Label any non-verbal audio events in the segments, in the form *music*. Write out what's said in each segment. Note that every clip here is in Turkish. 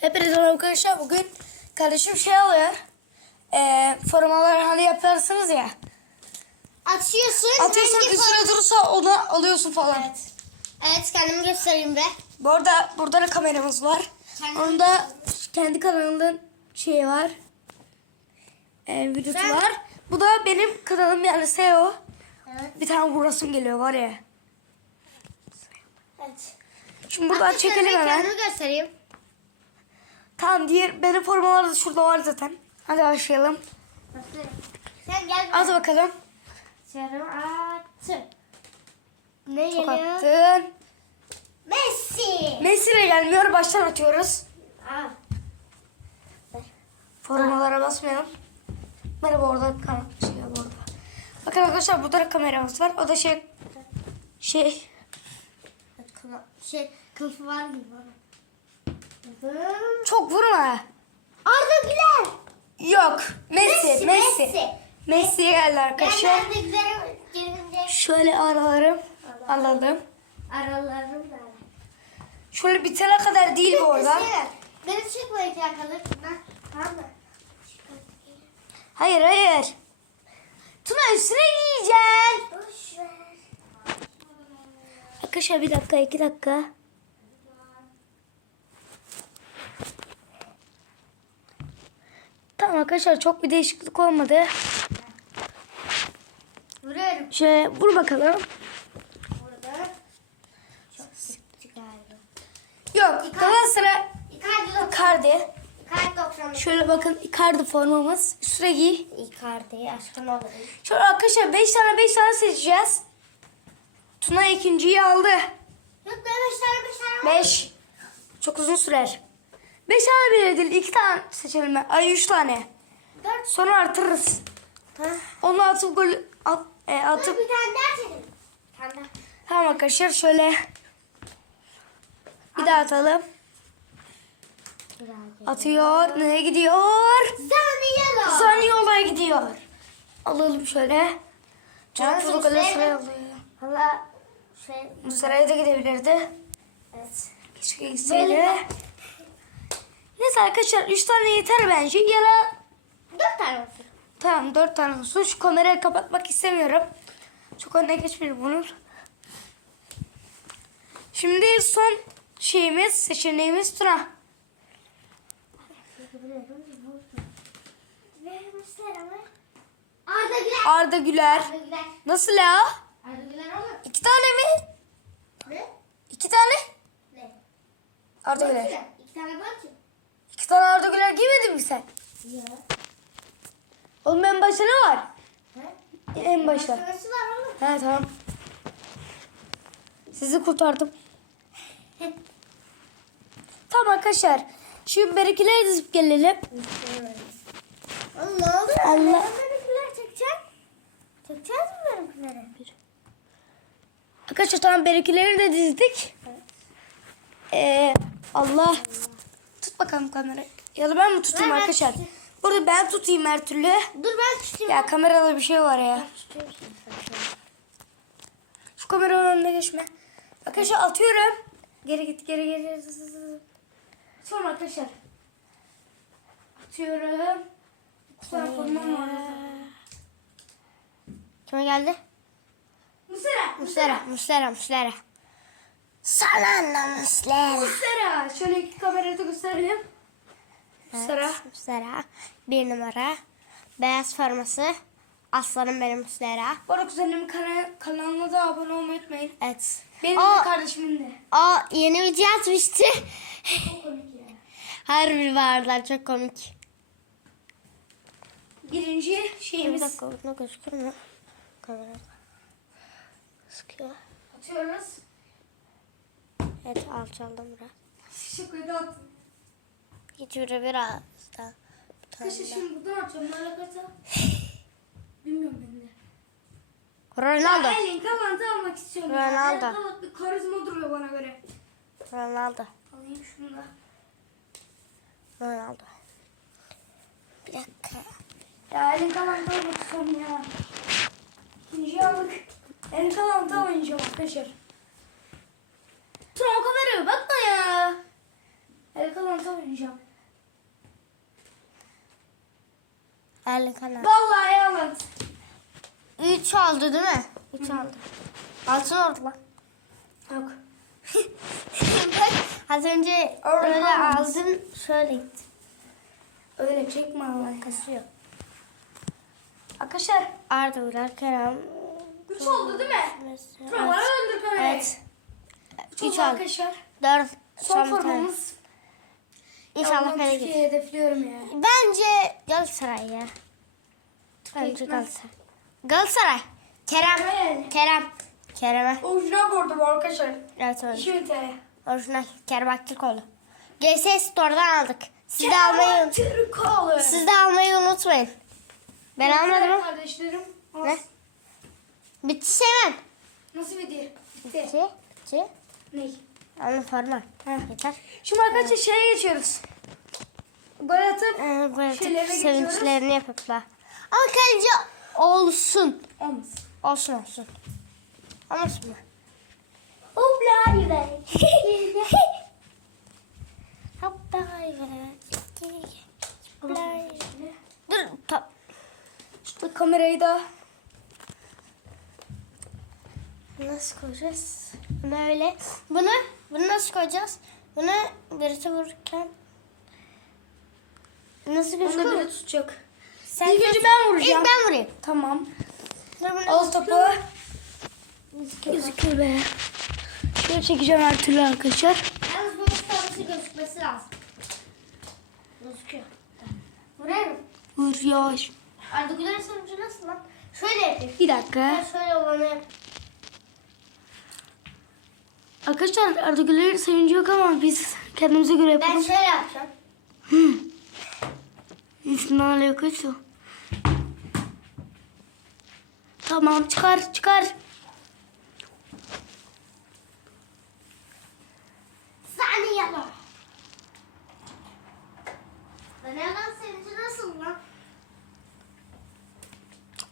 Hepinize merhaba arkadaşlar. Bugün kardeşim şey alıyor. Ee, formalar hani yaparsınız ya. Açıyorsun. Atıyorsun hangi üstüne form- durursa onu alıyorsun falan. Evet. Evet kendimi göstereyim be. Bu arada burada da kameramız var. Kendi- Onda kendi kanalının şeyi var. Ee, videosu Sen- var. Bu da benim kanalım yani SEO. Evet. Bir tane vurasım geliyor var ya. evet. Şimdi buradan çekelim ben hemen. Kendimi göstereyim. Tamam diğer benim formalar da şurada var zaten. Hadi başlayalım. Sen gel. At bakalım. Dışarı attım. Ne Çok geliyor? attın. Messi. Messi de gelmiyor. Baştan atıyoruz. Aa. Formalara basmayalım. Merhaba orada kan şey var orada. Bakın arkadaşlar burada da kameramız var. O da şey şey kula- Şey kılıfı var gibi bana. Vım. Çok vurma. Arda Güler. Yok. Messi, Messi, Messi. Messi. Messi'ye geldi Ben arkadaşlar. Arda Güler'e Şöyle aralarım. Alalım. aralarım da. Şöyle bitene kadar değil bu arada. Beni çıkma iki arkadaş. Ben- Tamam mı? Hayır hayır. Tuna üstüne giyeceksin. Arkadaşlar bir dakika iki dakika. Tamam arkadaşlar çok bir değişiklik olmadı. Vuruyorum. Şöyle vur bakalım. Burada. Çok sıktı galiba. Yok Galatasaray Icardi 90. Icardi. Icardi 90. Şöyle bakın Icardi formamız. Üstüne giy. Icardi aşkım olayım. Şöyle arkadaşlar 5 tane 5 tane seçeceğiz. Tuna ikinciyi aldı. Yok be 5 tane 5 tane var. 5. Çok uzun sürer. 5 tane bile değil. 2 tane seçelim. ben. Ay 3 tane. 4. Sonra artırırız. Ha. Onu atıp gol at, e, Dur atıp bir tane daha çekelim. Daha. tamam arkadaşlar şöyle bir daha atalım. Atıyor. Nereye gidiyor? Zaniolo. Zaniolo'ya gidiyor. Alalım şöyle. Çok Yalnız çocuk Muslera- Galatasaray alıyor. Valla şey Muslera'ya da gidebilirdi. evet. Keşke gitseydi. Böyle- Neyse arkadaşlar 3 tane yeter bence. Ya da 4 tane olsun. tamam 4 tane olsun. Şu kamerayı kapatmak istemiyorum. Çok önüne geçmeyelim bunun. Şimdi son şeyimiz, seçeneğimiz mı? Arda Güler. Arda Güler. Arda Güler. Nasıl ya? Arda Güler olur. İki tane mi? Ne? İki tane? Ne? Arda Güler. ki. İki tane var tane Arda Güler giymedin mi sen? Ya. Oğlum en başta ne var? He? En başta. Sırası var oğlum. He tamam. Sizi kurtardım. Tamam arkadaşlar. Şu berikileri dizip gelelim. Oğlum ne oldu? Allah. Benimkiler çekecek. Çekeceğiz mi benimkileri? Arkadaşlar tamam berikileri de dizdik. Ee, Allah. Tut bakalım kamerayı. Ya da ben mi tutayım ben arkadaşlar? tutayım. Burada ben tutayım her türlü. Dur ben tutayım. Ya kamerada bir şey var ya. Şu kameranın önüne geçme. Arkadaşlar atıyorum. Geri git geri geri. Sonra arkadaşlar. Atıyorum. Var. Kime geldi? Musera. Muslera, Muslera, Muslera. Sana anla Muslera. Musera. Şöyle iki kamerayı da gösterelim. Musera. Muslera. Bir numara. Beyaz forması. Aslanım benim Muslera. Bu arada kuzenimin kana- kanalına da abone olmayı unutmayın. Evet. Benim Aa. de kardeşimin de. O yeni video atmıştı. Çok komik ya. Harbi varlar çok komik. Birinci Bir şeyimiz. dakika burada gözükür mü? Kamera. Sıkıyor. Atıyoruz. Evet alçaldım biraz. Şakayı da attım. Hiç biri biraz Arkadaşlar daha. şimdi buradan atıyorum. Böyle kata. Bilmiyorum ben de. Ronaldo. Ya Elin Kalan'ı almak istiyorum. Ronaldo. Kalan bir karizma duruyor bana göre. Ronaldo. Alayım şunu da. Ronaldo. Bir dakika. Ya Elin Kalan'ı almak istiyorum ya. İkinci aldık. Elin Kalan'ı oynayacağım arkadaşlar. Kalan'ı oynayacağım. oynayacağım. 50 kanal. Vallahi yalan. 3 oldu değil mi? 3 oldu. Altın oldu lan. Yok. *laughs* Az önce Öyle aldın şöyle gitti. Öyle çekme Allah'ın. Kasıyor. Arkadaşlar Arda Ural Kerem. 3 oldu değil mi? Evet. Şuralara döndür kamerayı. Evet. Üç 3 oldu arkadaşlar. 4 Son formamız. İnşallah kale gelir. Türkiye'yi hedefliyorum ya. Bence Galatasaray ya. Bence Gitmez. Galatasaray. Galatasaray. Kerem. Evet. Kerem. Kerem'e. Orijinal bu arada bu arkadaşlar. Evet öyle. 2000 TL. Orijinal Kerem Aktürkoğlu. GS Store'dan aldık. Siz de almayı, Türkoğlu. siz de almayı unutmayın. Ben almadım ama. Kardeşlerim. Ne? Bitti Seven. Nasıl bir dil? Bitti. Bitti. Bitti. Ne? Alın forma. Yeter. Şimdi arkadaşlar şeye geçiyoruz. Gol atıp Ee, geçiyoruz. sevinçlerini yapıplar. Ama kaleci olsun. olmaz. Olsun olsun. Olmasın mı? Hopla yüvey. *laughs* Hoppa Dur ta- Bu kamerayı da nasıl koyacağız? Böyle. Bunu bunu nasıl koyacağız? Bunu birisi vururken nasıl onu gözüküyor? biri tutacak. Sen İlk önce ben vuracağım. İlk ben vurayım. Tamam. Al topu. Gözüküyor be. Şöyle çekeceğim her türlü arkadaşlar. Yalnız bunun sarısı gözükmesi lazım. Gözüküyor. Vurayım. Vur yavaş. Arda Güler sonucu nasıl lan? Şöyle yapayım. Bir dakika. Ben şöyle olanı. Arkadaşlar Arda Güler'in sevinci yok ama biz kendimize göre Ben yapalım. şöyle yapacağım. Üstünden alakası. Tamam çıkar çıkar. Saniye yalan. Ben yalan sevinci nasıl lan?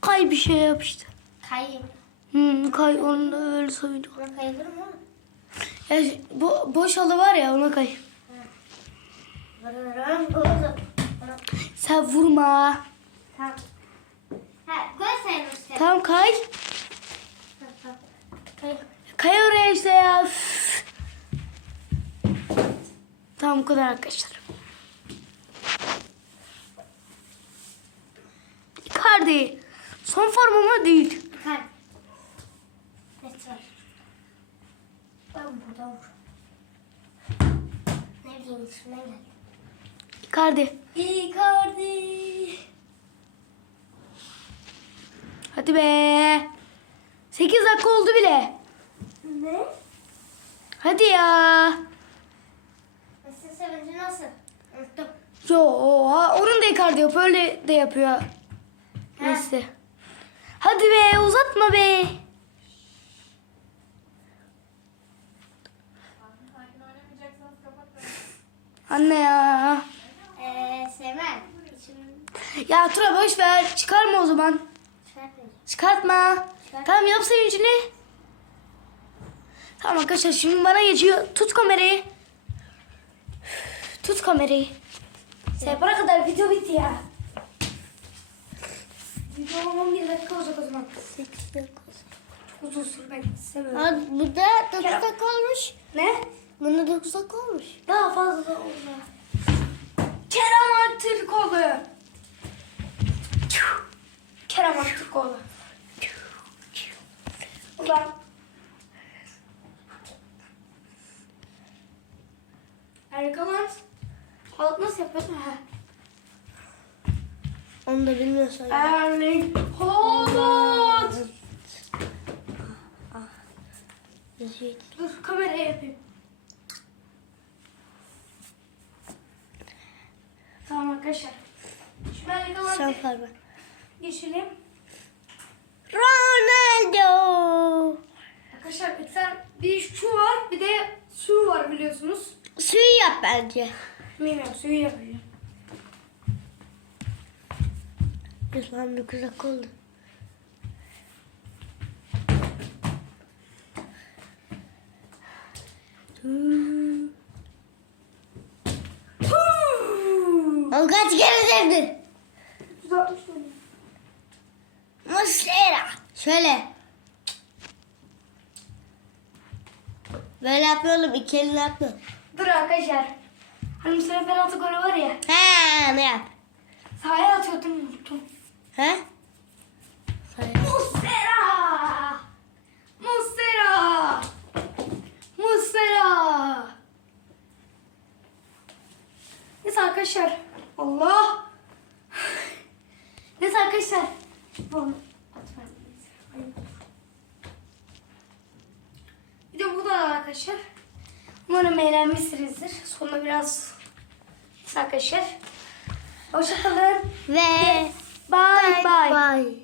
Kay bir şey yap işte. Kayayım. Hmm, kay onu da öyle. Ben kayılır mı? Ya bo boş halı var ya ona kay. Sen vurma. Tamam. Ha, gol sayılır Tamam kay. Kay. Oraya işte ya. Tamam bu kadar arkadaşlar. Icardi. Son formama değil. Kay. Net var. Vur. Ne bileyim içimden geldi. Icardi. Icardi. Hadi be. 8 dakika oldu bile. Ne? Hadi ya. Mesut sevinci nasıl? Unuttum. Yo, oha. onun da Icardi yapıyor. Öyle de yapıyor. Messi. Hadi be uzatma be. Anne ya. Eee Semen. İçim Ya Tura boş ver. Çıkarma o zaman. çıkartmayacağım. Çıkartma. Tamam yap sevincini. Tamam arkadaşlar şimdi bana geçiyor. Tut kamerayı. Tut kamerayı. Yapana kadar video bitti ya. Video 11 dakika olacak o zaman. 8 dakika. Çok uzun sürdü ben istemiyorum. Aa, bu da 9 dakika olmuş. Ne? Bunda 9 dakika olmuş. Daha fazla da olma. Kerem Aktürkoğlu. Kerem Aktürkoğlu. Ulan. Erkalan. Halat nasıl yapıyorsun? Ha. Onu da bilmiyorsan. Erling Haaland. Dur kameraya yapayım. Tamam arkadaşlar. Şu ben. Geçelim. Ronaldo. Arkadaşlar bir tane bir şu var bir de su var biliyorsunuz. Suyu yap bence. Bilmiyorum suyu yapıyor. Lan 9 dakika oldu. Huu! Onu kaç kere sevdin? 160 tane. Muslera. Şöyle. Böyle yapıyorum. iki elini yapıyorum. Dur arkadaşlar. Hani mesela penaltı golü var ya. He ne yap? Sahaya atıyordum unuttum. He? Muslera! Muslera! Muslera! Neyse arkadaşlar. Allah! Neyse arkadaşlar. Atmayın. Video bu da arkadaşlar. Umarım eğlenmişsinizdir. Sonunda biraz arkadaşlar. Hoşçakalın. Ve Bye bye. bye. Bak.